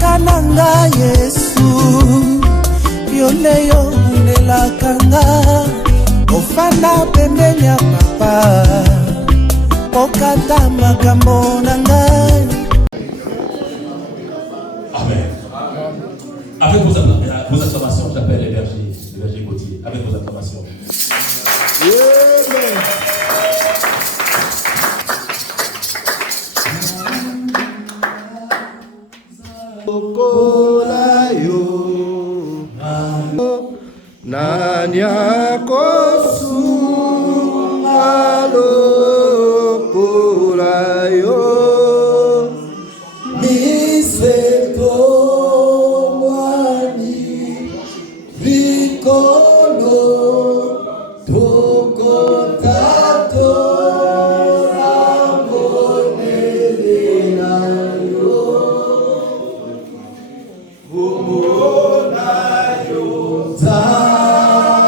Kananga Yesu Yoleyo Nelakanga Ofana pembeni ya papa Okata makambo na ngai. Amen. Avec vos acclamations, j'appelle les bergers Gauthier. Avec vos acclamations. Amen. Okolayo Nanyakosu Alokolayo Miseko Mwani Vikono Tokotato Ramonelenayo Umonayo Zabe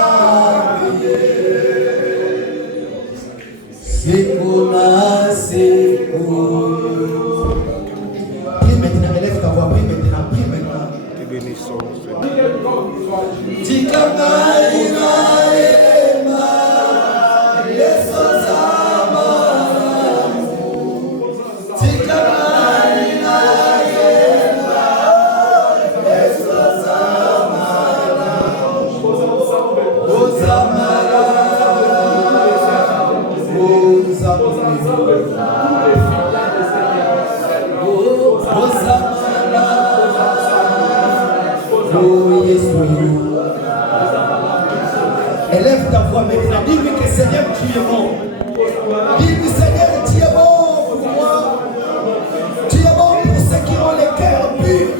Sekuna Sekuna. Prie maintenant, élève ta voix, prie maintenant, prie maintenant. Te bénissons, élève ta voix maintenant. Dis-lui que Seigneur, tu es bon. Dis-lui, Seigneur, tu es bon pour moi. Tu es bon pour ceux qui ont les cœurs purs.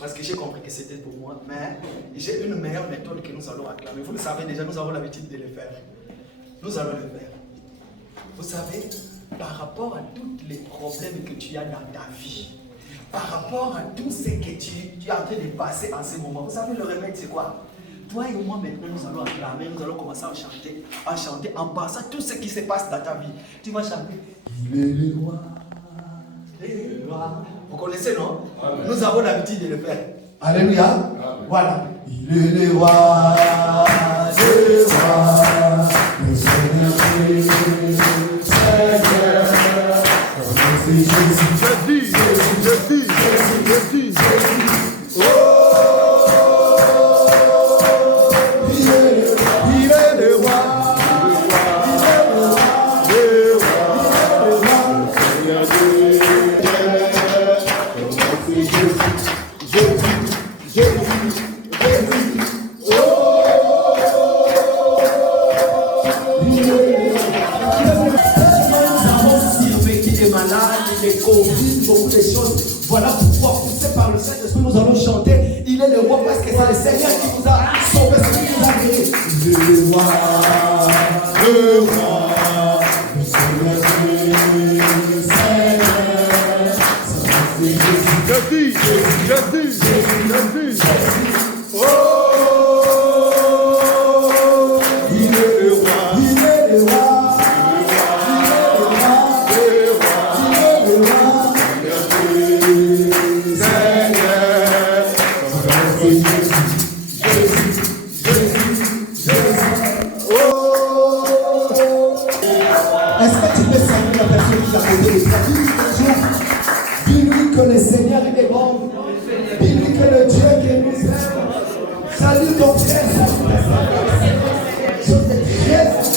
Parce que j'ai compris que c'était pour moi, mais j'ai une meilleure méthode que nous allons acclamer. Vous le savez déjà, nous avons l'habitude de le faire. Nous allons le faire. Vous savez, par rapport à tous les problèmes que tu as dans ta vie, par rapport à tout ce que tu es en train de passer en ce moment, vous savez, le remède c'est quoi? Toi et moi maintenant, nous allons acclamer, nous allons commencer à chanter en passant tout ce qui se passe dans ta vie. Tu vas chanter. Il est le roi. Vous connaissez, non? Amen. Nous avons l'habitude de le faire. Alléluia. Amen. Voilà. Il est le roi, le Seigneur, Seigneur. Je dis. Oh, il est le roi. Beaucoup de choses. Voilà pourquoi, poussé par le Saint-Esprit, nous allons chanter. Il est le roi parce que c'est le Seigneur qui nous a sauvés, c'est lui qui nous a créés. Il est le roi, le Seigneur, Est-ce que tu peux saluer la personne qui a posé les bras? Dis-lui que le Seigneur est bon. Dis-lui que le Dieu qui nous aime. Salue ton frère, salue ta soeur. Je te très merci.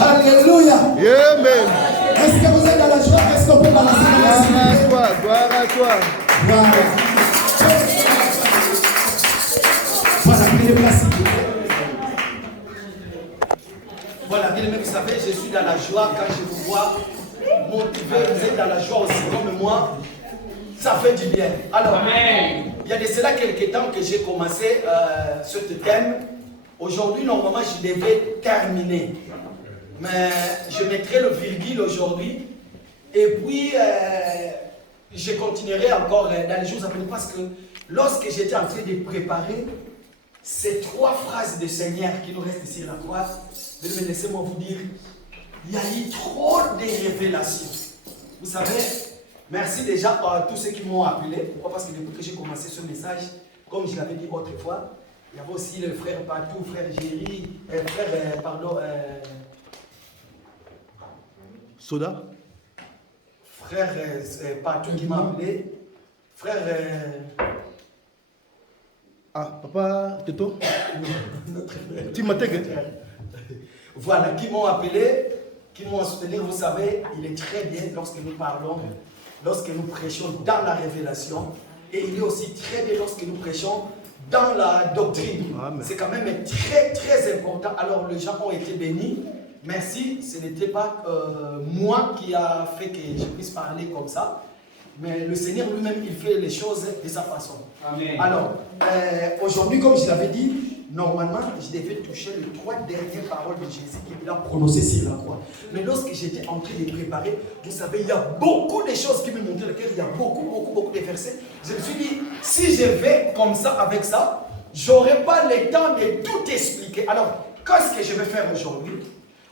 Alléluia. Amen. Est-ce que vous êtes dans la joie? Est-ce qu'on peut balancer la main? Gloire à toi. Voilà. Voilà, prenez place. Voilà, bien aimé, vous savez, je suis dans la joie quand je vous vois motivé, vous êtes dans la joie aussi comme moi. Ça fait du bien. Alors, Amen. Il y a de cela quelques temps que j'ai commencé ce thème. Aujourd'hui, normalement, je devais terminer. Mais je mettrai le virgule aujourd'hui. Et puis, je continuerai encore dans les jours à venir parce que lorsque j'étais en train de préparer ces 3 phrases de Seigneur qui nous restent ici à la croix, laissez-moi vous dire, il y a eu trop de révélations. Vous savez, merci déjà à tous ceux qui m'ont appelé. Pourquoi? Parce que depuis que j'ai commencé ce message, comme je l'avais dit autrefois, il y avait aussi le frère Patou, frère Géry, Soda. Frère Patou qui m'a appelé. Frère. Ah, papa Teto. Notre frère. Timothée. Voilà, qui m'ont appelé, qui m'ont soutenu. Vous savez, il est très bien lorsque nous parlons, lorsque nous prêchons dans la révélation. Et il est aussi très bien lorsque nous prêchons dans la doctrine. C'est quand même très, très important. Alors, les gens ont été bénis. Merci, ce n'était pas moi qui a fait que je puisse parler comme ça. Mais le Seigneur lui-même, il fait les choses de sa façon. Amen. Alors, aujourd'hui, comme je l'avais dit, normalement, je devais toucher les 3 dernières paroles de Jésus qu'il a prononcées sur la croix. Mais lorsque j'étais en train de préparer, vous savez, il y a beaucoup de choses qui me montraient le cœur, il y a beaucoup de versets. Je me suis dit, si je vais comme ça, avec ça, je n'aurai pas le temps de tout expliquer. Alors, qu'est-ce que je vais faire aujourd'hui?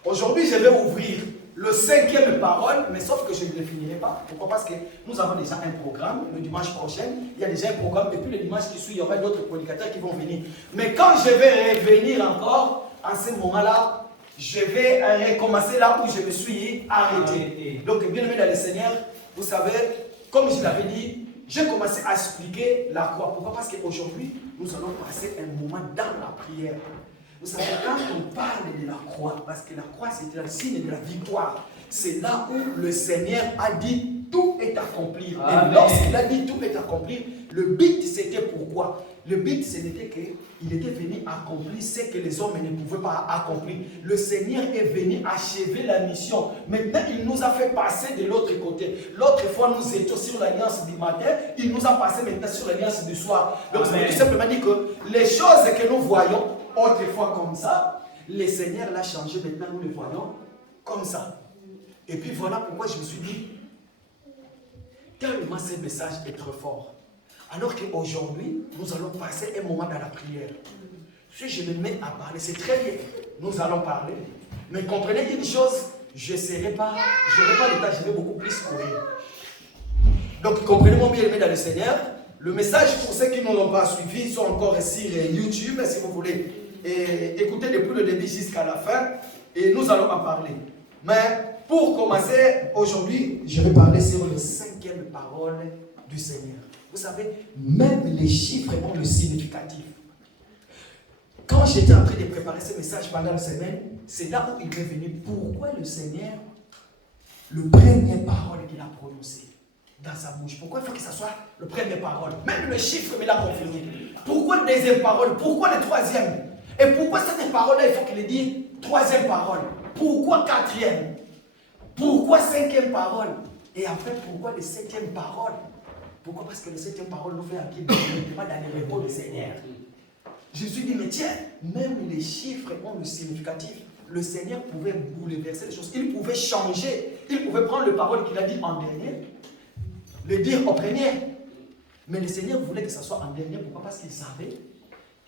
Aujourd'hui, je vais ouvrir le 5e parole, mais sauf que je ne le finirai pas. Pourquoi? Parce que nous avons déjà un programme. Le dimanche prochain, il y a déjà un programme. Et puis le dimanche qui suit, il y aura d'autres prédicateurs qui vont venir. Mais quand je vais revenir encore, à ce moment-là, je vais recommencer là où je me suis arrêté. Donc, bien aimé dans le Seigneur, vous savez, comme je l'avais dit, j'ai commencé à expliquer la croix. Pourquoi? Parce qu'aujourd'hui, nous allons passer un moment dans la prière. Vous savez, quand on parle de la croix, parce que la croix c'est le signe de la victoire, c'est là où le Seigneur a dit tout est accompli. Et lorsqu'il a dit tout est accompli, le but c'était pourquoi? Le but c'était qu'il était venu accomplir ce que les hommes ne pouvaient pas accomplir. Le Seigneur est venu achever la mission. Maintenant, il nous a fait passer de l'autre côté. L'autre fois, nous étions sur l'alliance du matin, il nous a passé maintenant sur l'alliance du soir. Donc, ça veut tout simplement dire que les choses que nous voyons autrefois comme ça, le Seigneur l'a changé, maintenant nous le voyons comme ça. Et puis voilà pourquoi je me suis dit, tellement ce message est trop fort. Alors qu'aujourd'hui, nous allons passer un moment dans la prière. Si je me mets à parler, c'est très bien, nous allons parler. Mais comprenez une chose, je n'aurai pas le temps, je vais beaucoup plus courir. Donc comprenez mon bien-aimé dans le Seigneur. Le message pour ceux qui ne l'ont pas suivi sont encore sur YouTube, si vous voulez. Et écoutez depuis le début jusqu'à la fin. Et nous allons en parler. Mais pour commencer, aujourd'hui, je vais parler sur le 5e parole du Seigneur. Vous savez, même les chiffres ont le significatif. Quand j'étais en train de préparer ce message pendant la semaine, c'est là où il m'est venu. Pourquoi le Seigneur, le premier parole qu'il a prononcé dans sa bouche, pourquoi il faut que ce soit le premier parole? Même le chiffre me l'a confirmé. Pourquoi le deuxième parole? Pourquoi le troisième? Et pourquoi cette parole-là, il faut qu'il ait dit troisième parole? Pourquoi quatrième? Pourquoi 5e parole? Et après, pourquoi le 7e parole? Pourquoi? Parce que le 7e parole nous fait entrer dans les repos du Seigneur. Je me suis dit, mais tiens, même les chiffres ont le significatif. Le Seigneur pouvait bouleverser les choses. Il pouvait changer. Il pouvait prendre le parole qu'il a dit en dernier, le dire au premier. Mais le Seigneur voulait que ça soit en dernier. Pourquoi? Parce qu'il savait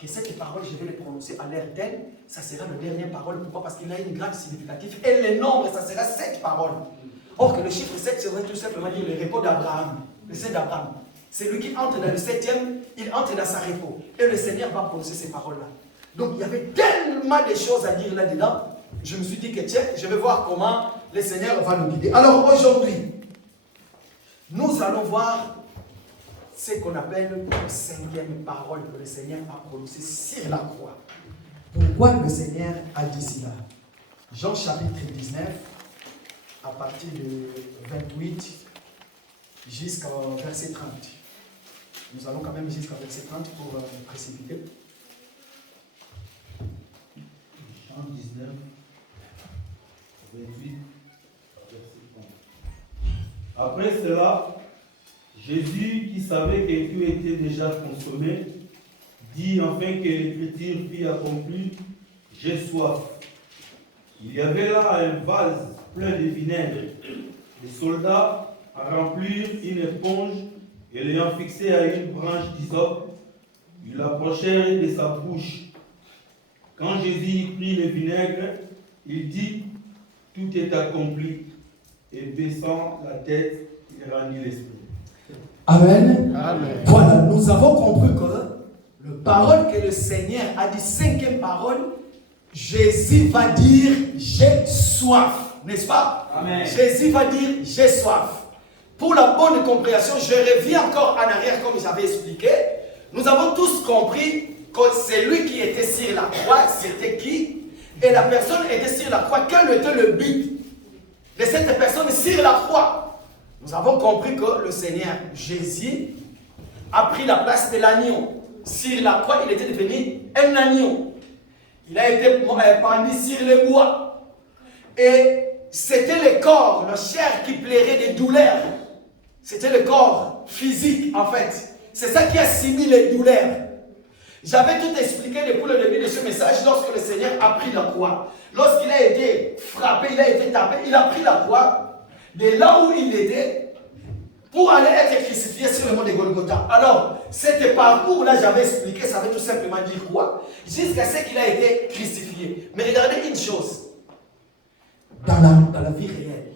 que cette parole, je vais les prononcer à l'heure telle, ça sera la dernière parole. Pourquoi? Parce qu'il a une grande significatif. Et le nombre, ça sera 7 paroles. Or que le chiffre 7 serait tout simplement dire le repos d'Abraham. Le Seigneur d'Abraham. C'est lui qui entre dans le 7e, il entre dans sa repos. Et le Seigneur va prononcer ces paroles-là. Donc il y avait tellement de choses à dire là-dedans. Je me suis dit que tiens, je vais voir comment le Seigneur va nous guider. Alors aujourd'hui, nous allons voir ce qu'on appelle la 5e parole que le Seigneur a prononcée sur la croix. Pourquoi le Seigneur a dit cela? Jean chapitre 19, à partir de 28 jusqu'au verset 30. Nous allons quand même jusqu'au verset 30 pour précipiter. Jean 19, 28, verset 11. Après cela, Jésus, qui savait que tout était déjà consommé, dit enfin que l'écriture fut accomplie, « J'ai soif ». Il y avait là un vase plein de vinaigre. Les soldats remplirent une éponge et l'ayant fixée à une branche d'hysope, ils l'approchèrent de sa bouche. Quand Jésus prit le vinaigre, il dit, « Tout est accompli ». Et baissant la tête, il rendit l'esprit. Amen. Amen. Voilà, nous avons compris que la parole que le Seigneur a dit, cinquième parole, Jésus va dire, j'ai soif. N'est-ce pas? Amen. Jésus va dire, j'ai soif. Pour la bonne compréhension, je reviens encore en arrière comme j'avais expliqué. Nous avons tous compris que celui qui était sur la croix, c'était qui? Et la personne était sur la croix. Quel était le but de cette personne sur la croix? Nous avons compris que le Seigneur Jésus a pris la place de l'agneau. Sur la croix, il était devenu un agneau. Il a été pendu sur le bois. Et c'était le corps, la chair qui plairait des douleurs. C'était le corps physique, en fait. C'est ça qui a subi les douleurs. J'avais tout expliqué depuis le début de ce message lorsque le Seigneur a pris la croix. Lorsqu'il a été frappé, il a été tapé, il a pris la croix de là où il était pour aller être crucifié sur le mont de Golgotha. Alors, cet parcours-là, j'avais expliqué, ça veut tout simplement dire quoi? Jusqu'à ce qu'il a été crucifié. Mais regardez une chose. Dans la vie réelle,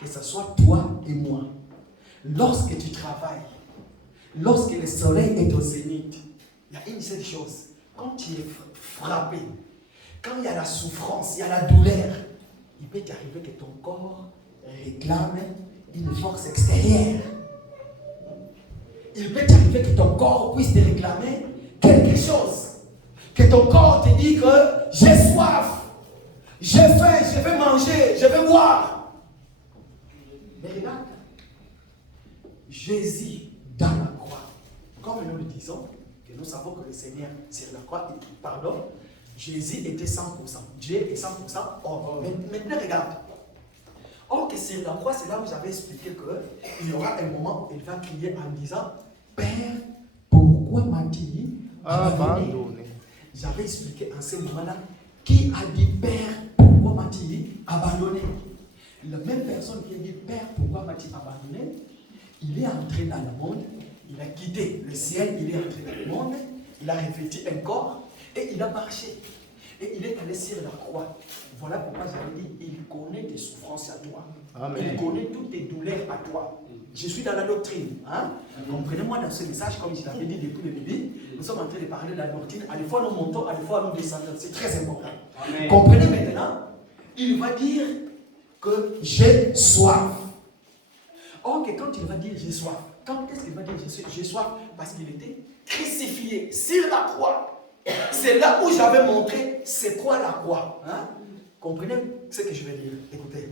que ce soit toi et moi, lorsque tu travailles, lorsque le soleil est au zénith, il y a une seule chose. Quand tu es frappé, quand il y a la souffrance, il y a la douleur, il peut t'arriver que ton corps réclame une force extérieure. Il peut t'arriver que ton corps puisse te réclamer quelque chose. Que ton corps te dit que j'ai soif, j'ai faim, je vais manger, je vais boire. Mais regarde, Jésus dans la croix, comme nous le disons, que nous savons que le Seigneur sur la croix, pardon, Jésus était 100%. Dieu est 100% homme. Maintenant, regarde. Or que sur la croix, c'est là où j'avais expliqué qu'il y aura un moment où il va crier en disant, Père, pourquoi m'as-tu abandonné? J'avais expliqué en ce moment-là, qui a dit, Père, pourquoi m'as-tu abandonné? La même personne qui a dit, Père, pourquoi m'as-tu abandonné? Il est entré dans le monde, il a quitté le ciel, il est entré dans le monde, il a revêtu un corps et il a marché. Et il est allé sur la croix. Voilà pourquoi j'avais dit, il connaît tes souffrances à toi. Amen. Il connaît toutes tes douleurs à toi. Je suis dans la doctrine. Hein? Comprenez-moi dans ce message, comme je l'avais dit depuis le début, nous sommes en train de parler de la doctrine. À des fois nous montons, à des fois nous descendons. C'est très important. Amen. Comprenez maintenant, il va dire que j'ai soif. Or que quand il va dire j'ai soif, quand est-ce qu'il va dire j'ai soif? Parce qu'il était crucifié sur la croix. C'est là où j'avais montré c'est quoi la croix. Hein? Comprenez ce que je vais dire? Écoutez.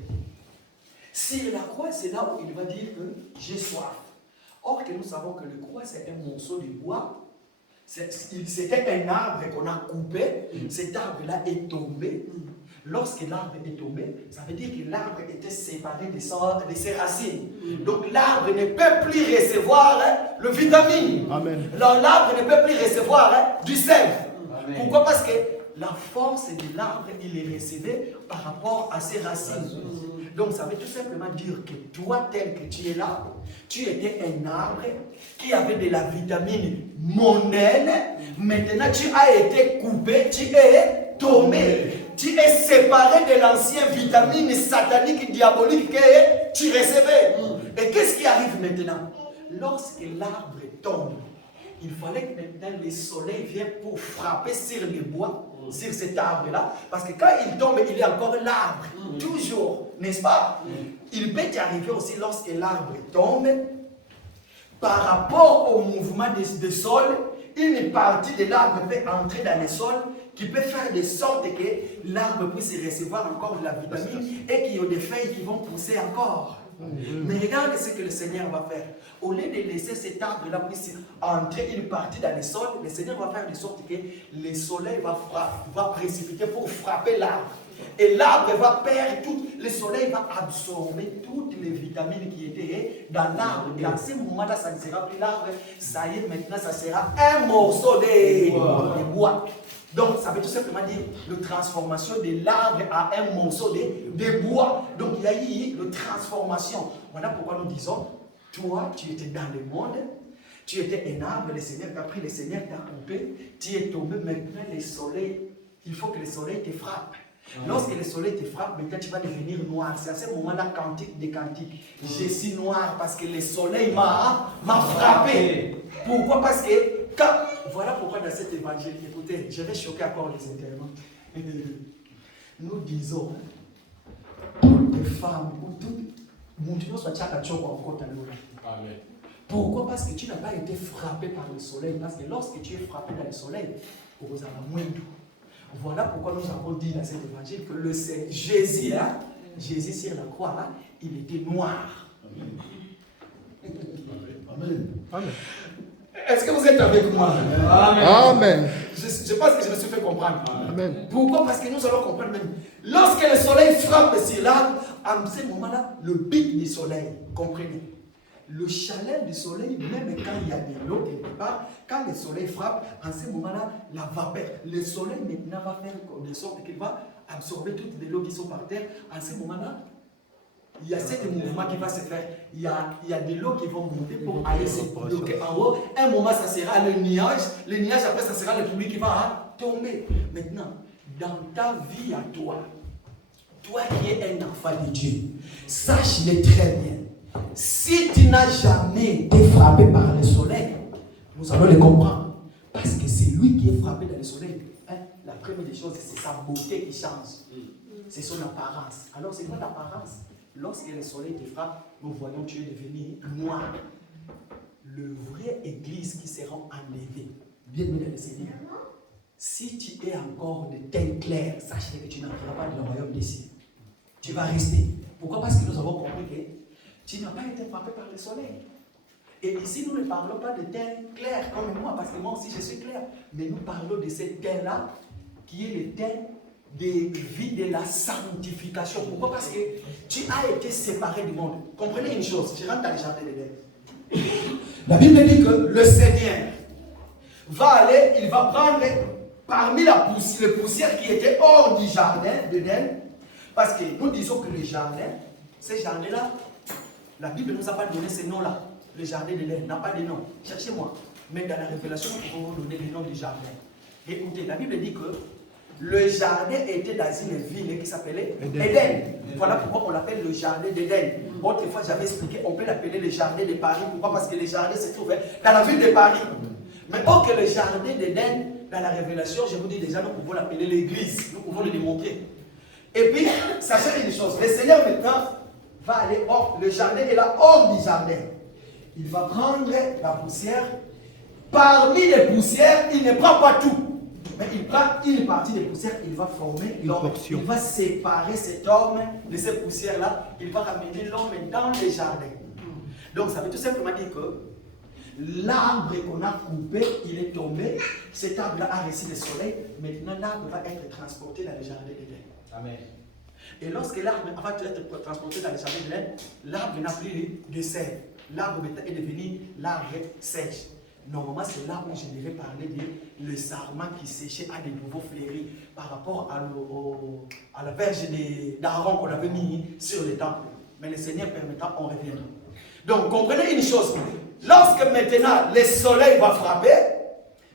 Sur la croix, c'est là où il va dire que j'ai soif. Or que nous savons que le croix, c'est un morceau de bois. C'était un arbre qu'on a coupé. Cet arbre-là est tombé. Lorsque l'arbre est tombé, ça veut dire que l'arbre était séparé de ses racines. Donc l'arbre ne peut plus recevoir le vitamine. L'arbre ne peut plus recevoir du sel. Pourquoi? Parce que la force de l'arbre, il est recevée par rapport à ses racines. Donc ça veut tout simplement dire que toi, tel que tu es là, tu étais un arbre qui avait de la vitamine monnaine. Maintenant, tu as été coupé, tu es tombé. Tu es séparé de l'ancienne vitamine satanique, diabolique que tu recevais. Et qu'est-ce qui arrive maintenant? Lorsque l'arbre tombe, il fallait que maintenant le soleil vienne pour frapper sur le bois, sur cet arbre-là. Parce que quand il tombe, il est encore l'arbre. Toujours, n'est-ce pas? Il peut y arriver aussi lorsque l'arbre tombe, par rapport au mouvement du sol, une partie de l'arbre peut entrer dans le sol, qui peut faire de sorte que l'arbre puisse recevoir encore de la vitamine et qu'il y ait des feuilles qui vont pousser encore. Mais regarde ce que le Seigneur va faire. Au lieu de laisser cet arbre-là puisse entrer une partie dans le sol, le Seigneur va faire de sorte que le soleil va précipiter pour frapper l'arbre. Et l'arbre va perdre le soleil va absorber toutes les vitamines qui étaient dans l'arbre. Et à ce moment-là, ça ne sera plus l'arbre. Ça y est, maintenant, ça sera un morceau de bois. Donc, ça veut tout simplement dire la transformation de l'arbre à un morceau de bois. Donc, il y a eu une transformation. Voilà pourquoi nous disons, toi, tu étais dans le monde, tu étais un arbre, le Seigneur t'a pris, le Seigneur t'a coupé, tu es tombé, maintenant le soleil, il faut que le soleil te frappe. Lorsque le soleil te frappe, maintenant tu vas devenir noir. C'est à ce moment-là, cantique des cantiques. Je suis noir parce que le soleil m'a frappé. Pourquoi? Parce que voilà pourquoi dans cet évangile, écoutez, je vais choquer encore les intervenants. Nous disons, toutes les femmes, ou toutes, Amen. Pourquoi? Parce que tu n'as pas été frappé par le soleil. Parce que lorsque tu es frappé dans le soleil, vous avez moins d'eau. Voilà pourquoi nous avons dit dans cet évangile que le Jésus, Jésus sur la croix, il était noir. Amen. Amen. Est-ce que vous êtes avec moi? Amen. Amen. Je pense que je me suis fait comprendre. Amen. Pourquoi? Parce que nous allons comprendre même. Lorsque le soleil frappe sur l'arbre, à ce moment-là, le pic du soleil, comprenez? Le chaleur du soleil, même quand il y a de l'eau quelque part, quand le soleil frappe, en ce moment-là, la vapeur, le soleil maintenant va faire de sorte qu'il va absorber toutes les eaux qui sont par terre. En ce moment-là, il y a ce mouvement qui va se faire. Il y a de l'eau qui vont monter pour aller se bloquer en haut. Un moment, ça sera le nuage. Le nuage, après, ça sera le public qui va tomber. Maintenant, dans ta vie à toi qui es un enfant de Dieu, sache-le très bien. Si tu n'as jamais été frappé par le soleil, nous allons le comprendre. Parce que c'est lui qui est frappé dans le soleil. La première des choses, c'est sa beauté qui change. C'est son apparence. Alors, c'est quoi l'apparence? Lorsque le soleil te frappe, nous voyons que tu es devenu noir. Le vrai église qui sera enlevée, bien-aimé dans le Seigneur. Si tu es encore de teint clair, sache que tu n'entreras pas dans le royaume des cieux. Tu vas rester. Pourquoi? Parce que nous avons compris que tu n'as pas été frappé par le soleil. Et ici, nous ne parlons pas de teint clair comme moi, parce que moi aussi je suis clair. Mais nous parlons de ce teint-là, qui est le teint de vie de la sanctification. Pourquoi? Parce que tu as été séparé du monde. Comprenez une chose, je rentre dans le jardin d'Éden. La Bible dit que le Seigneur va aller, il va prendre parmi les poussières qui étaient hors du jardin d'Éden, parce que nous disons que le jardin, ce jardin-là, la Bible ne nous a pas donné ces noms-là. Le jardin d'Éden n'a pas de nom. Cherchez-moi. Mais dans la révélation, nous pouvons vous donner le nom du jardin. Écoutez, la Bible dit que le jardin était dans une ville qui s'appelait Éden. Voilà pourquoi on l'appelle le jardin d'Éden. Autrefois, j'avais expliqué, on peut l'appeler le jardin de Paris. Pourquoi? Parce que le jardin se trouvait dans la ville de Paris. Mais or que le jardin d'Éden, dans la révélation, je vous dis déjà, nous pouvons l'appeler l'église. Nous pouvons le démontrer. Et puis, sachez une chose, le Seigneur maintenant va aller hors, le jardin est là hors du jardin. Il va prendre la poussière. Parmi les poussières, il ne prend pas tout. Mais il prend une partie des poussières, il va former l'homme. Il va séparer cet homme de ces poussières-là. Il va ramener l'homme dans le jardin. Donc ça veut tout simplement dire que l'arbre qu'on a coupé, il est tombé. Cet arbre-là a reçu le soleil. Maintenant, l'arbre va être transporté dans le jardin d'Éden. Amen. Et lorsque l'arbre va être transporté dans le jardin d'Éden, l'arbre n'a plus de sève. L'arbre est devenu l'arbre sèche. Normalement, c'est là où je devais parler de le sarment qui séchait à de nouveaux fleuris par rapport à la verge d'Aaron qu'on avait mis sur le temple. Mais le Seigneur permettant, on reviendra. Donc, comprenez une chose. Lorsque maintenant le soleil va frapper,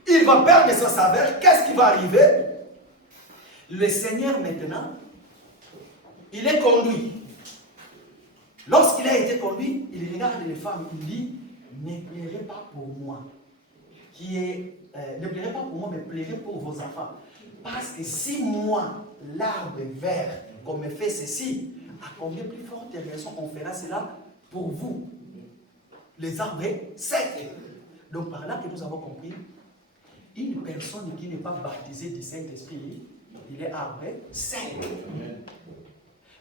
il va perdre sa saveur. Qu'est-ce qui va arriver? Le Seigneur maintenant, il est conduit. Lorsqu'il a été conduit, il regarde les femmes, il dit, ne pleurez pas pour moi. Ne pleurez pas pour moi, mais pleurez pour vos enfants. Parce que si moi, l'arbre vert, qu'on me fait ceci, à combien plus forte raison on fera cela pour vous, les arbres secs. Donc par là que nous avons compris, une personne qui n'est pas baptisée du Saint-Esprit, il est arbre sec.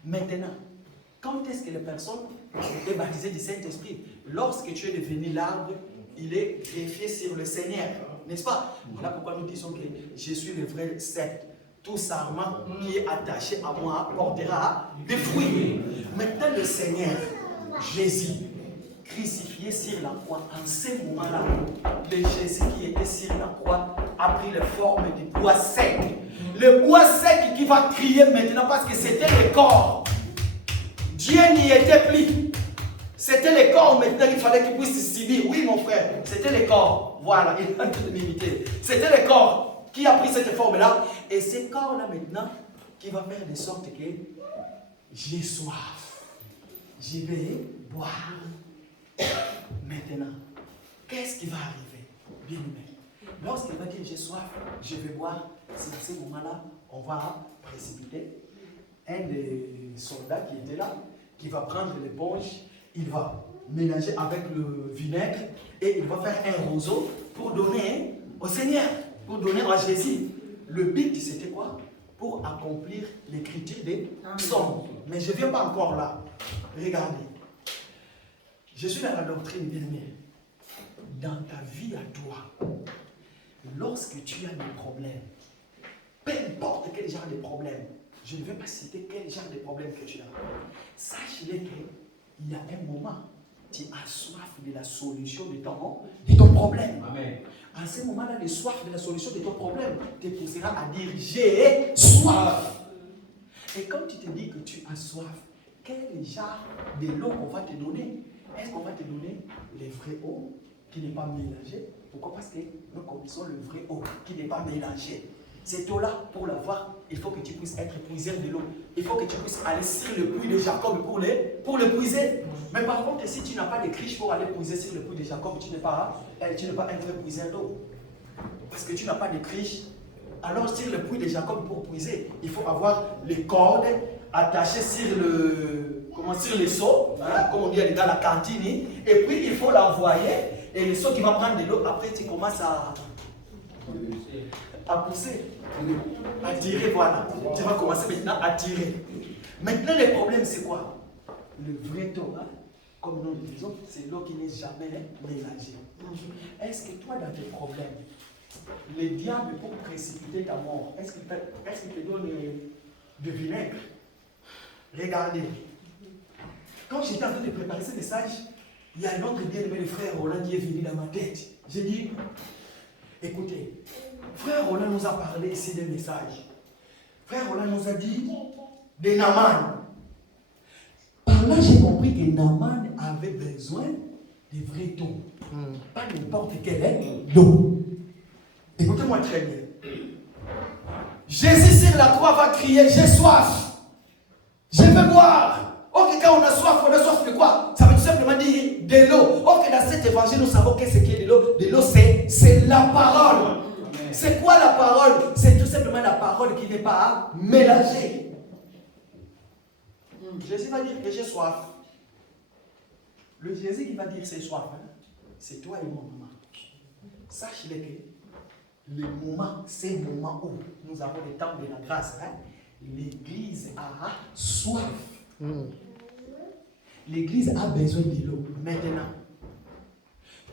Maintenant, quand est-ce que la personne est baptisée du Saint-Esprit? Lorsque tu es devenu l'arbre, il est greffé sur le Seigneur, n'est-ce pas? Voilà pourquoi nous disons que je suis le vrai cep. tout sarment qui est attaché à moi portera des fruits. Maintenant, le Seigneur, Jésus, crucifié sur la croix, en ce moment-là, le Jésus qui était sur la croix a pris la forme du bois sec. Le bois sec qui va crier maintenant parce que c'était le corps. Dieu n'y était plus. C'était le corps maintenant qu'il fallait qu'il puisse subir. Oui, mon frère, c'était le corps. Voilà, il a de m'imiter. C'était le corps qui a pris cette forme-là. Et ce corps-là maintenant qui va faire de sorte que j'ai soif. Je vais boire. Maintenant, qu'est-ce qui va arriver? Bien aimé. Lorsqu'il va dire j'ai soif, je vais boire, c'est à ce moment-là, on va précipiter. Un des soldats qui était là, qui va prendre l'éponge, il va mélanger avec le vinaigre et il va faire un roseau pour donner au Seigneur, pour donner à Jésus. Le but, c'était quoi? Pour accomplir l'écriture des psaumes. Mais je ne viens pas encore là. Regardez. Je suis dans la doctrine bien-aimée. Dans ta vie à toi, lorsque tu as des problèmes, peu importe quel genre de problème, je ne vais pas citer quel genre de problème que tu as. Sache-le qu'il y a un moment, tu as soif de la solution de ton problème. Amen. En ce moment-là, le soif de la solution de ton problème te poussera à dire j'ai soif. Et quand tu te dis que tu as soif, quel genre de l'eau qu'on va te donner? Est-ce qu'on va te donner les vraies eaux qui n'est pas mélangée? Pourquoi? Parce que nous connaissons le vrai eau qui n'est pas mélangée. Cette eau-là, pour l'avoir, il faut que tu puisses être puiseur de l'eau. Il faut que tu puisses aller sur le puits de Jacob pour le puiser. Mais par contre, si tu n'as pas de criche pour aller puiser sur le puits de Jacob, tu n'es pas un vrai puiseur d'eau. Parce que tu n'as pas de criche. Alors sur le puits de Jacob pour puiser, il faut avoir les cordes attachées sur le seau, hein, comme on dit dans la cantine. Et puis il faut l'envoyer. Et le seau qui va prendre de l'eau, après tu commences à pousser, à tirer, voilà. Tu vas commencer maintenant à tirer. Maintenant, le problème, c'est quoi? Le vrai eau, hein, comme nous le disons, c'est l'eau qui n'est jamais mélangée. Est-ce que toi, dans tes problèmes, le diable, pour précipiter ta mort, est-ce qu'il te donne du vinaigre? Regardez. Quand j'étais en train de préparer ce message, il y a un autre bien-aimé, le frère Roland, qui est venu dans ma tête. J'ai dit, écoutez, frère Roland nous a parlé ici des messages. Frère Roland nous a dit de Naaman. Par là, j'ai compris que Naaman avait besoin de vraie eau. Pas n'importe quelle eau. Écoutez-moi très bien. Jésus sur la croix va crier, j'ai soif. Je veux boire. Ok, quand on a soif de quoi? Ça veut tout simplement dire de l'eau. Ok, dans cet évangile, nous savons qu'est-ce qui est de l'eau. De l'eau, c'est la parole. C'est quoi la parole? C'est tout simplement la parole qui n'est pas mélangée. Jésus va dire que j'ai soif. Le Jésus qui va dire c'est soif, hein? C'est toi et mon maman. Sache-le que le moment, c'est le moment où nous avons le temps de la grâce. Hein? L'église a soif. L'église a besoin de l'eau. Maintenant,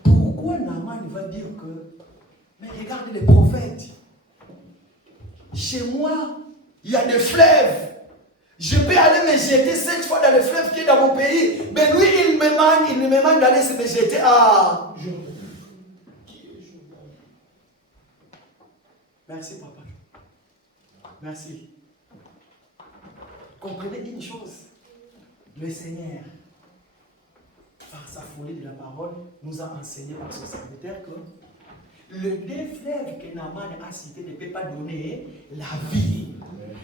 pourquoi Naaman va dire que, mais regardez les prophètes, chez moi, il y a des fleuves. Je peux aller me jeter 7 fois dans le fleuve qui est dans mon pays. Mais lui, il me demande d'aller se me jeter à... Merci, papa. Merci. Comprenez une chose. Le Seigneur, par sa folie de la parole, nous a enseigné par son serviteur que le deux fleuves que Naaman a cité ne peut pas donner la vie.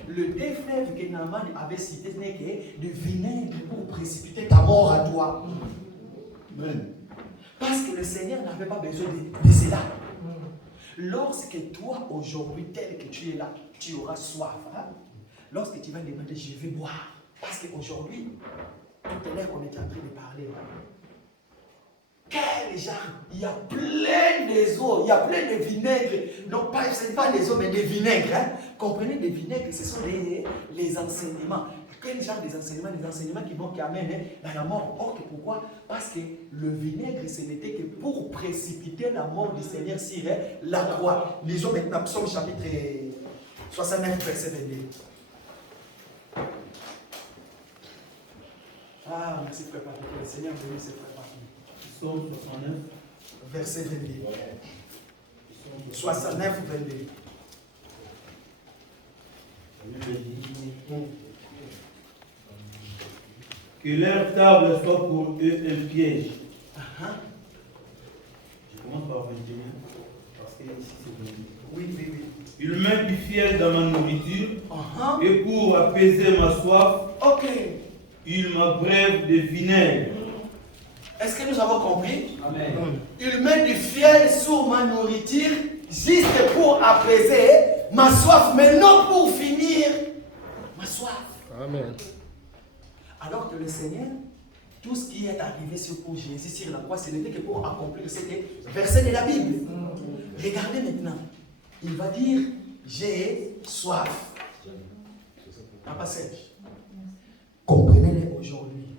Le deux fleuves que Naaman avait cité n'est que du vinaigre pour précipiter ta mort à toi. Amen. Parce que le Seigneur n'avait pas besoin de cela. Lorsque toi, aujourd'hui, tel que tu es là, tu auras soif. Hein? Lorsque tu vas demander, je vais boire. Parce qu'aujourd'hui, tout à l'heure, on était en train de parler. Quel genre? Il y a plein des eaux, il y a plein de vinaigres. Non, ce n'est pas des eaux, mais des vinaigres. Hein? Comprenez, des vinaigres, ce sont les enseignements. Quel genre des enseignements? Les enseignements qui amènent dans la mort. Or, pourquoi? Parce que le vinaigre, ce n'était que pour précipiter la mort du Seigneur sur la croix. Lisons maintenant Psaume chapitre 69, verset 22. Ah, merci frère Patrick. Le Seigneur bénisse frère Patrick. Psaume 69. Verset 22. 69, 22. Que leur table soit pour eux un piège. Je commence par 21, parce que ici c'est 22. Oui, oui, oui. Il met du fiel dans ma nourriture, et pour apaiser ma soif, Ok. il m'abreuve de vinaigre. Est-ce que nous avons compris? Amen. Il met du fiel sur ma nourriture, juste pour apaiser ma soif, mais non pour finir ma soif. Amen. Alors que le Seigneur, tout ce qui est arrivé pour Jésus sur la croix, ce n'était que pour accomplir ce verset de la Bible. Regardez maintenant. Il va dire, j'ai soif. Papa Serge, comprenez-le aujourd'hui.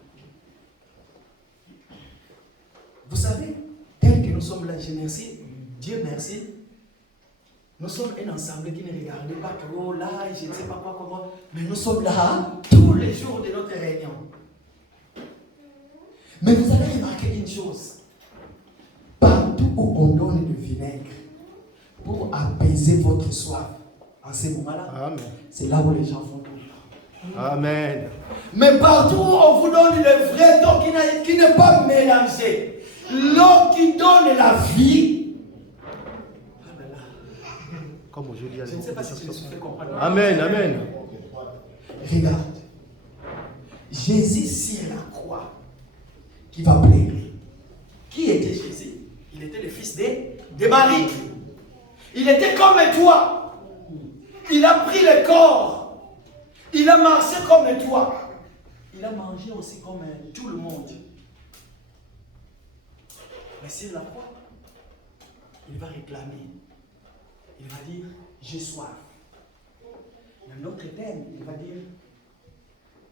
Vous savez, tel que nous sommes là, je merci, Dieu merci, nous sommes un ensemble qui ne regardait pas que, oh là, je ne sais pas quoi, comment, mais nous sommes là tous les jours de notre réunion. Mais vous allez remarquer une chose. Partout où on donne du vinaigre pour apaiser votre soif, en ces moments-là, c'est là où les gens font tout. Amen. Mais partout où on vous donne le vrai don qui n'est pas mélangé, l'eau qui donne la vie. Comme aujourd'hui, Je ne sais pas si je me suis fait comprendre. Amen, amen. Regarde. Jésus sur la croix qui va pleurer. Qui était Jésus? Il était le fils de Marie. Il était comme toi. Il a pris le corps. Il a marché comme toi. Il a mangé aussi comme tout le monde. Mais sur la croix, il va réclamer. Il va dire, j'ai soif. Dans notre thème, il va dire,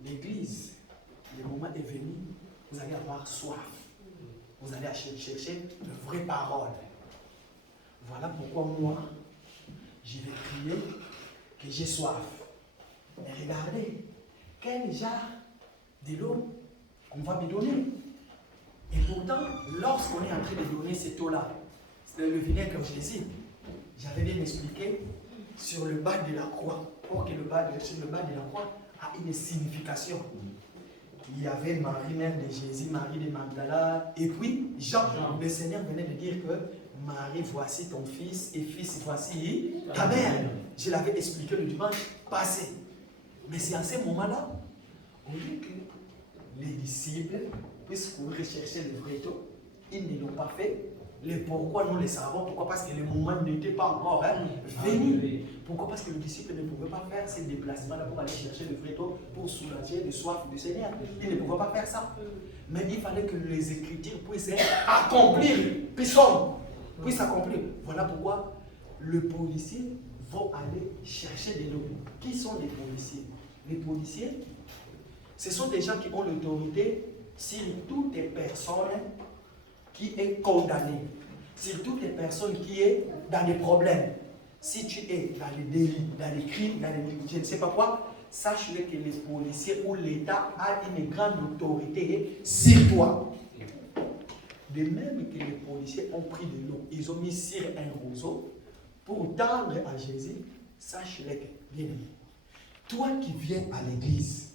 l'Église, le moment est venu, vous allez avoir soif. Vous allez chercher de vraies paroles. Voilà pourquoi moi, je vais crier que j'ai soif. Et regardez, quel genre de l'eau on va me donner. Et pourtant, lorsqu'on est en train de donner cette eau-là, c'est le vinaigre que Jésus, j'avais bien expliqué sur le bas de la croix, pour que sur le bas de la croix a une signification. Il y avait Marie, mère de Jésus, Marie de Magdala, et puis Jean. Le Seigneur venait de dire que Marie, voici ton fils, et fils, voici ta mère. Je l'avais expliqué le dimanche passé. Mais c'est à ce moment-là, au lieu que les disciples puissent rechercher le vrai taux, ils ne l'ont pas fait. Les pourquoi nous le savons. Pourquoi? Parce que le moment n'était pas encore venu. Pourquoi? Parce que le disciple ne pouvait pas faire ces déplacements-là pour aller chercher le vrai taux, pour soulager le soif du Seigneur. Il ne pouvait pas faire ça. Mais il fallait que les Écritures puissent accomplir, puissent accomplir. Voilà pourquoi les policiers vont aller chercher de l'eau. Qui sont les policiers? Les policiers, ce sont des gens qui ont l'autorité sur toutes les personnes qui est condamné, sur toutes les personnes qui est dans des problèmes. Si tu es dans les délits, dans les crimes, dans les je ne sais pas quoi, sache-le que les policiers ou l'État a une grande autorité sur toi. De même que les policiers ont pris de l'eau, ils ont mis sur un roseau pour tendre à Jésus, sache-le que, bien aimé, toi qui viens à l'église,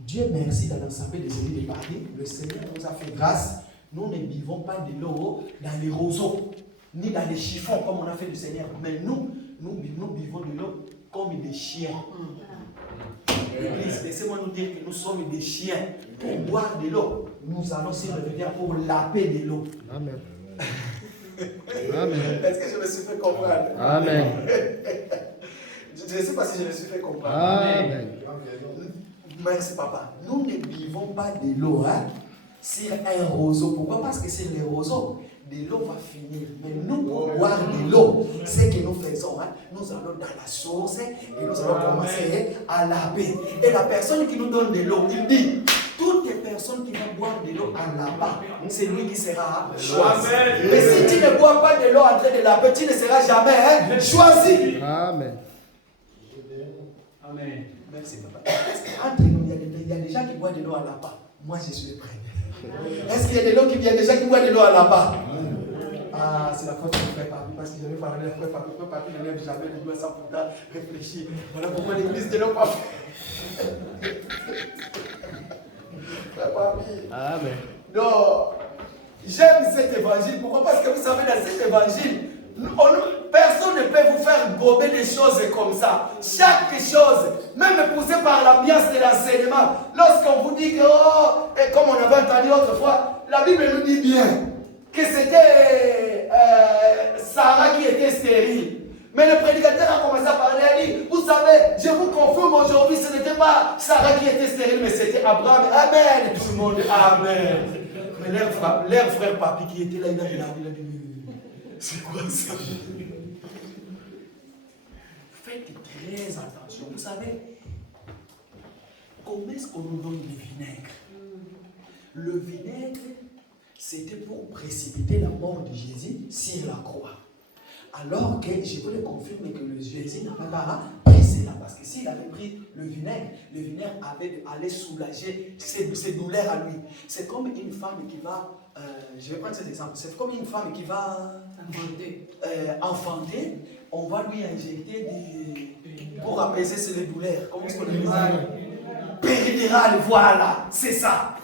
Dieu merci dans l'ensemble des églises de Paris, le Seigneur nous a fait grâce. Nous ne buvons pas de l'eau dans les roseaux, ni dans les chiffons comme on a fait du Seigneur. Mais nous buvons de l'eau comme des chiens. L'église, laissez-moi nous dire que nous sommes des chiens. Pour boire de l'eau, nous allons s'y revenir pour laver de l'eau. Amen. Amen. Est-ce que je me suis fait comprendre? Amen. Je ne sais pas si je me suis fait comprendre. Amen. Merci papa. Nous ne buvons pas de l'eau sur un roseau. Pourquoi? Parce que sur les roseaux, de l'eau va finir. Mais nous, pour boire de l'eau, ce que nous faisons, nous allons dans la source et nous allons commencer à laver. Et la personne qui nous donne de l'eau, il dit, toutes les personnes qui vont boire de l'eau en lavant, c'est lui qui sera choisi. Mais si tu ne bois pas de l'eau en train de laver, tu ne seras jamais choisi. Amen. Merci, papa. Entre nous, il y a des gens qui boivent de l'eau à la part. Moi, je suis le premier. Est-ce qu'il y a des gens qui boivent de l'eau à la part? Ah, c'est la faute de frère Papi, parce que j'avais parlé de frère Papi. Frère Papi ne lève jamais le doigt sans pourtant réfléchir. Voilà pourquoi l'église de l'eau pas fait. Frère Papi. Amen. Non, j'aime cet évangile. Pourquoi? Parce que vous savez, dans cet évangile, personne ne peut vous faire gober des choses comme ça. Chaque chose, même poussée par l'ambiance de l'enseignement, lorsqu'on vous dit que, oh, et comme on avait entendu autrefois, la Bible nous dit bien que c'était Sarah qui était stérile. Mais le prédicateur a commencé à parler, il a dit, vous savez, je vous confirme aujourd'hui, ce n'était pas Sarah qui était stérile, mais c'était Abraham. Amen, tout le monde, amen. Mais leur frère Papi qui était là, il a dit, c'est quoi ça? Faites très attention. Vous savez, comment est-ce qu'on nous donne du vinaigre? Le vinaigre, c'était pour précipiter la mort de Jésus sur la croix. Alors que je voulais confirmer que le Jésus n'avait pas pris cela. Parce que s'il avait pris le vinaigre allait soulager ses douleurs à lui. C'est comme une femme qui va, je vais prendre cet exemple, c'est comme une femme qui va enfanter, on va lui injecter pour apaiser ses douleurs. Comment est-ce qu'on appelle ça? Péridurale, voilà, c'est ça.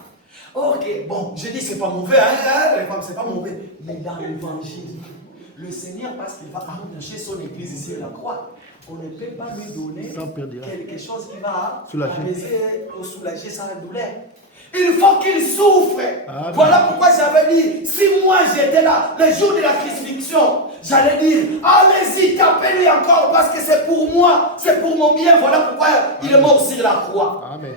Ok, bon, je dis c'est pas mauvais, les femmes, c'est pas mauvais. Mais dans l'évangile, le Seigneur, parce qu'il va arracher son église ici à la croix, on ne peut pas lui donner quelque chose qui va apaiser ou soulager sa douleur. Il faut qu'il souffre. Amen. Voilà pourquoi j'avais dit, si moi j'étais là, le jour de la crucifixion, j'allais dire, allez-y, tapez-lui encore, parce que c'est pour moi, c'est pour mon bien. Voilà pourquoi il est mort sur la croix. Amen.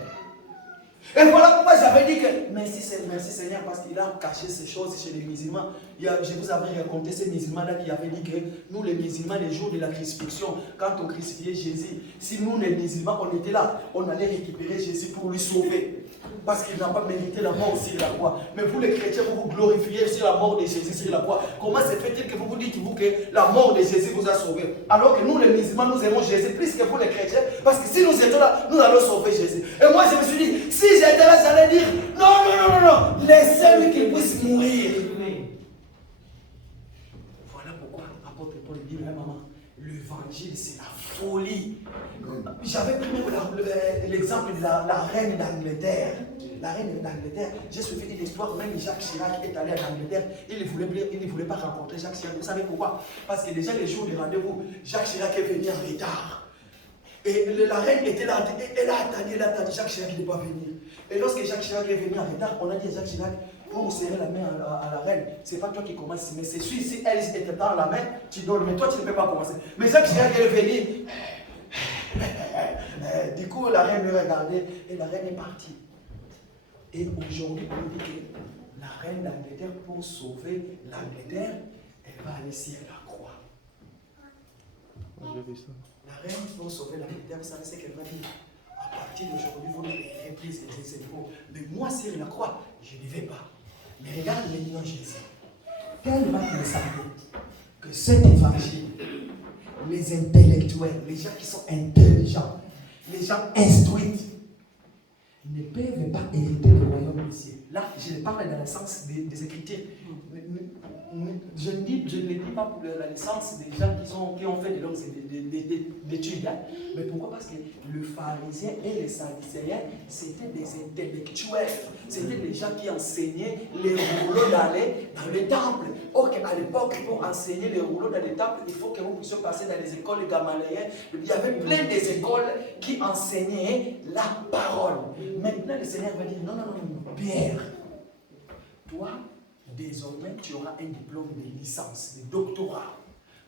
Et voilà pourquoi j'avais dit que merci Seigneur, parce qu'il a caché ces choses chez les musulmans. Je vous avais raconté ces musulmans-là qui avaient dit que nous les musulmans, les jours de la crucifixion, quand on crucifiait Jésus, si nous les musulmans, on était là, on allait récupérer Jésus pour lui sauver. Parce qu'il n'a pas mérité la mort sur la croix. Mais vous les chrétiens, vous vous glorifiez sur la mort de Jésus sur la croix. Comment se fait-il que vous vous dites vous, que la mort de Jésus vous a sauvé? Alors que nous les musulmans, nous aimons Jésus plus que vous les chrétiens. Parce que si nous étions là, nous allons sauver Jésus. Et moi je me suis dit, si j'étais là, j'allais dire, non, laissez-lui qu'il puisse mourir. Voilà pourquoi apôtre Paul dit, maman, l'évangile c'est la folie. J'avais pris l'exemple de la reine d'Angleterre. La reine d'Angleterre, j'ai suivi une histoire, même Jacques Chirac est allé en Angleterre, il ne voulait pas rencontrer Jacques Chirac. Vous savez pourquoi? Parce que déjà les jours de rendez-vous, Jacques Chirac est venu en retard. Et la reine était là, elle a attendu, Jacques Chirac ne pas venir. Et lorsque Jacques Chirac est venu en retard, on a dit à Jacques Chirac, pour vous serrer la main à la reine, ce n'est pas toi qui commences, mais c'est celui, si elle était dans la main, tu donnes, mais toi tu ne peux pas commencer. Mais Jacques Chirac est venu. Du coup, la reine me regardait et la reine est partie. Et aujourd'hui, on dit que la reine d'Angleterre, pour sauver l'Angleterre, elle va aller sur la croix. La reine, pour sauver l'Angleterre, vous savez ce qu'elle va dire? À partir d'aujourd'hui, vous ne verrez plus ces mots. Mais moi, sur la croix, je ne vais pas. Mais regarde maintenant Jésus. Tellement qu'il savait que cet évangile, les intellectuels, les gens qui sont intelligents, les gens instruits, ne peuvent pas hériter le royaume du ciel. Là, je parle dans le sens des Écritures. Je ne le dis pas pour la licence des gens qui ont fait des longues études. Mais pourquoi? Parce que le pharisien et les sadducéens, c'était des intellectuels. C'était des gens qui enseignaient les rouleaux dans les temples. Or qu'à l'époque, pour enseigner les rouleaux dans les temples, il faut que vous puissiez passer dans les écoles gamaléennes. Il y avait plein des écoles qui enseignaient la parole. Maintenant, le Seigneur va dire, non, Pierre, toi, désormais, tu auras un diplôme de licence, de doctorat.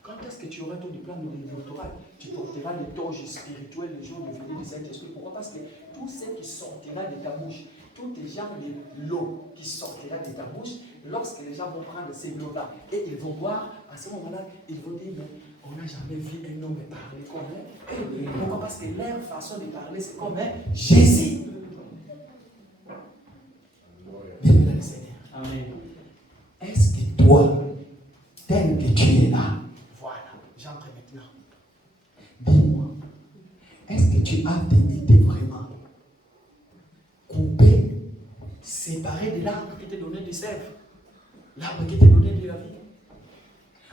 Quand est-ce que tu auras ton diplôme de doctorat? Tu porteras des torches spirituelles le jour de venir du Saint-Esprit. Pourquoi? Parce que tout ce qui sortira de ta bouche, tous les gens de l'eau qui sortira de ta bouche, lorsque les gens vont prendre ces lots-là et ils vont boire, à ce moment-là, ils vont dire, mais on n'a jamais vu un homme parler comme un. Pourquoi? Parce que leur façon de parler, c'est comme un Jésus. Bienvenue le Seigneur. Amen. Est-ce que toi, tel que tu es là, voilà, j'entre maintenant. Dis-moi, est-ce que tu tu as été vraiment coupé, séparé de l'arbre qui t'a donné du sève, l'arbre qui t'a donné de la vie,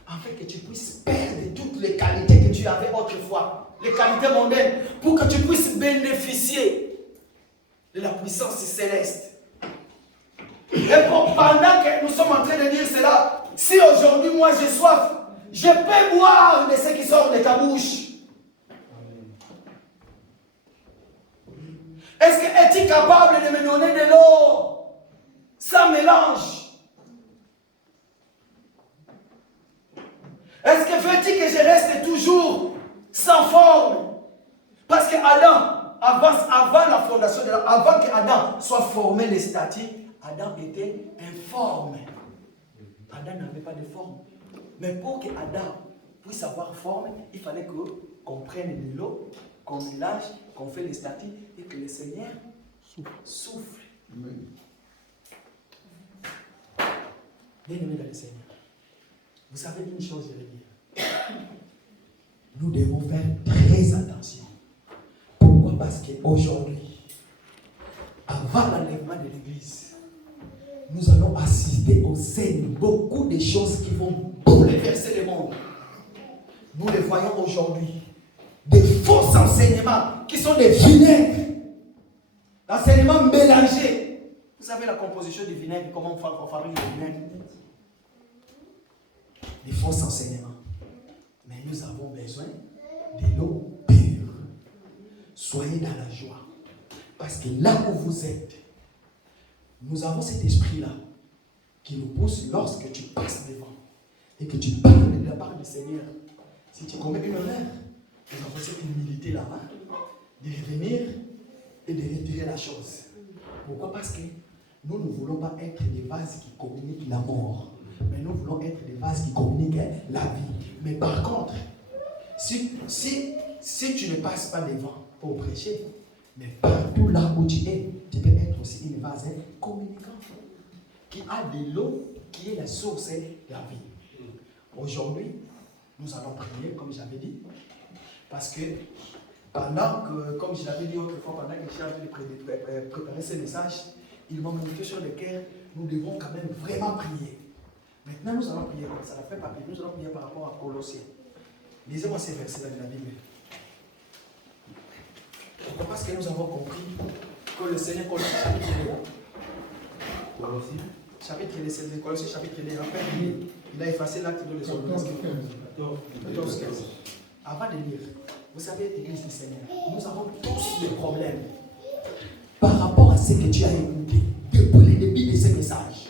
afin que tu puisses perdre toutes les qualités que tu avais autrefois, les qualités mondaines, pour que tu puisses bénéficier de la puissance céleste. Et pendant que nous sommes en train de dire cela, si aujourd'hui moi j'ai soif, je peux boire de ce qui sort de ta bouche. Es-tu capable de me donner de l'eau sans mélange? Est-ce que veux-tu que je reste toujours sans forme? Parce que Adam, avant la fondation de avant que Adam soit formé les statues, Adam était informe. Adam n'avait pas de forme. Mais pour que Adam puisse avoir forme, il fallait qu'on prenne de l'eau, qu'on mélange, qu'on fait les statues et que le Seigneur souffle. Bien-aimé dans le Seigneur, vous savez une chose, je vais dire. Nous devons faire très attention. Pourquoi? Parce qu'aujourd'hui, avant l'enlèvement de l'Église, nous allons assister aux scènes, beaucoup de choses qui vont bouleverser le monde. Nous les voyons aujourd'hui. Des faux enseignements qui sont des vinaigres. L'enseignement mélangé. Vous savez la composition du vinaigre, comment on fabrique le vinaigre? Des faux enseignements. Mais nous avons besoin de l'eau pure. Soyez dans la joie. Parce que là où vous êtes, nous avons cet esprit-là qui nous pousse lorsque tu passes devant et que tu parles de la part du Seigneur. Si tu commets une erreur, nous avons cette humilité là-bas de revenir et de retirer la chose. Pourquoi? Parce que nous ne voulons pas être des vases qui communiquent la mort, mais nous voulons être des vases qui communiquent la vie. Mais par contre, si tu ne passes pas devant pour prêcher, mais partout là où tu es, tu peux être aussi une vase communicant qui a de l'eau qui est la source de la vie. Aujourd'hui, nous allons prier, comme j'avais dit, parce que pendant que, comme je l'avais dit autrefois, pendant que j'ai envie de préparer ce message, il m'a montré sur le cœur, nous devons quand même vraiment prier. Maintenant, nous allons prier comme ça, la fait papier, nous allons prier par rapport à Colossiens. Lisez-moi ces versets-là de la Bible. Pourquoi? Parce que nous avons compris que le Seigneur, Colossiens chapitre 1, Colossiens chapitre 1, après il a effacé l'acte de l'Église. 14, 15. Avant de lire, vous savez, Église du Seigneur, nous avons tous des problèmes par rapport à ce que tu as écouté depuis le début de ce message.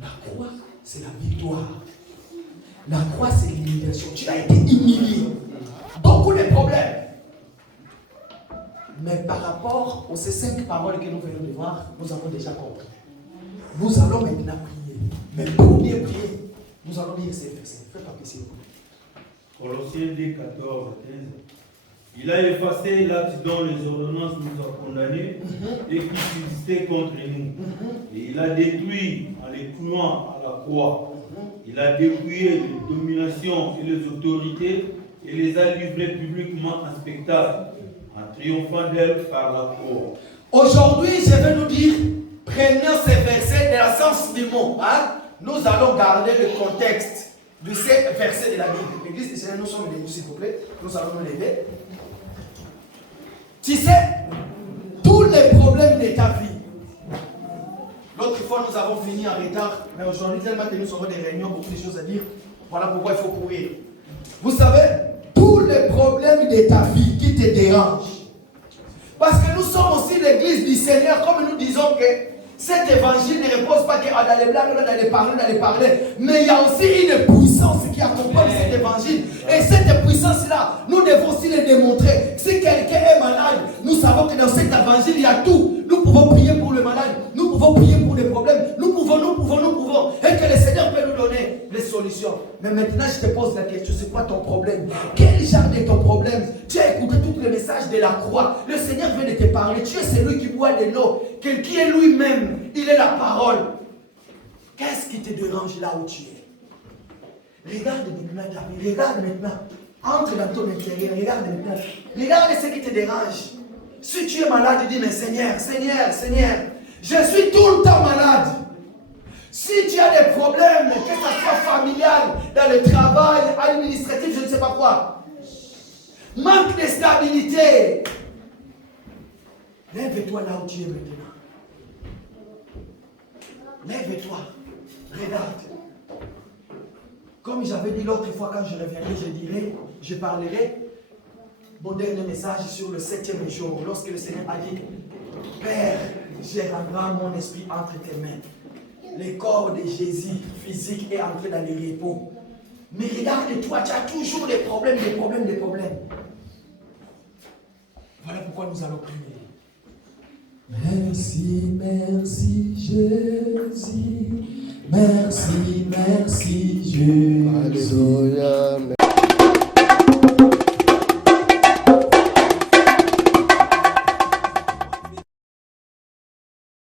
La croix, c'est la victoire. La croix, c'est l'humiliation. Tu as été humilié. Beaucoup de problèmes. Mais par rapport aux ces 5 paroles que nous venons de voir, nous avons déjà compris. Nous allons maintenant prier. Mais pour bien prier, nous allons lire ces versets. Faites pas s'il vous plaît. Colossiens 2, 14, 15. Il a effacé l'acte dont les ordonnances nous ont condamnés et qui subsistait contre nous. Et il a détruit en les clouant à la croix. Il a dépouillé les dominations et les autorités et les a livrées publiquement en spectacle, en triomphant d'elles par la croix. Aujourd'hui, je vais nous dire, prenons ces versets de la sens du mot. Nous allons garder le contexte de ces versets de la Bible. L'église du Seigneur, nous sommes debout, s'il vous plaît. Nous allons nous lever. Tu sais, tous les problèmes de ta vie. L'autre fois, nous avons fini en retard, mais aujourd'hui, tellement que nous aurons des réunions, beaucoup de choses à dire. Voilà pourquoi il faut courir. Vous savez, tous les problèmes de ta vie qui te dérangent. Parce que nous sommes aussi l'église du Seigneur, comme nous disons que cet évangile ne repose pas que dans les blagues, dans les parler, mais il y a aussi une puissance qui accompagne cet évangile. Et cette puissance-là, nous devons aussi le démontrer. Si quelqu'un est malade, nous savons que dans cet évangile, il y a tout. Nous pouvons prier pour le malade, nous pouvons prier pour les problèmes, nous pouvons. Et que le Seigneur peut nous donner les solutions. Mais maintenant, je te pose la question, c'est quoi ton problème? Quel genre de ton problème? Tu as écouté tous les messages de la croix. Le Seigneur vient de te parler. Tu es celui qui boit de l'eau. Qui est lui-même. Il est la parole. Qu'est-ce qui te dérange là où tu es? Regarde maintenant, David. Regarde maintenant. Entre dans ton intérieur, regarde maintenant. Regarde ce qui te dérange. Si tu es malade, dis mais Seigneur, Seigneur, Seigneur, je suis tout le temps malade. Si tu as des problèmes, que ce soit familial, dans le travail, administratif, je ne sais pas quoi, manque de stabilité, lève-toi là où tu es maintenant. Lève-toi, regarde. Comme j'avais dit l'autre fois quand je reviendrai, je parlerai mon dernier message sur le 7e jour, lorsque le Seigneur a dit, Père, je rendrai mon esprit entre tes mains. Le corps de Jésus physique est entré dans le repos. Mais regarde-toi, tu as toujours des problèmes. Voilà pourquoi nous allons prier. Merci, merci Jésus. Merci, merci Jésus. Alléluia.